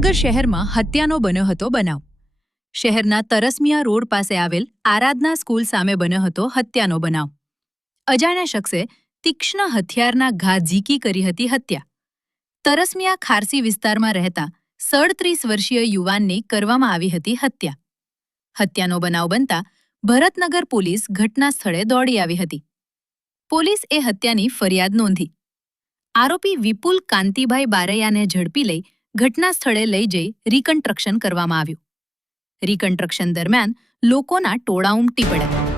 વડનગર શહેરમાં હત્યાનો બન્યો હતો બનાવ। શહેરના તરસમિયા રોડ પાસે આવેલ આરાધના સ્કૂલ સામે બન્યો હતો હત્યાનો બનાવ। અજાણ્યા શખ્સે તીક્ષ્ણ હથિયારના ઘા ઝીકી કરી હતી હત્યા। તરસમિયા ખારસી વિસ્તારમાં રહેતા 37 વર્ષીય યુવાનની કરવામાં આવી હતી હત્યા। હત્યાનો બનાવ બનતા ભરતનગર પોલીસ ઘટના સ્થળે દોડી આવી હતી। પોલીસ એ હત્યાની ફરિયાદ નોંધી। આરોપી વિપુલ કાંતિભાઈ બારૈયાને ઝડપી લઈ ઘટના સ્થળે લઈ જઈ રિકન્સ્ટ્રક્શન કરવામાં આવ્યું। રિકન્સ્ટ્રક્શન દરમિયાન લોકોના ટોળા ઉમટી પડ્યા।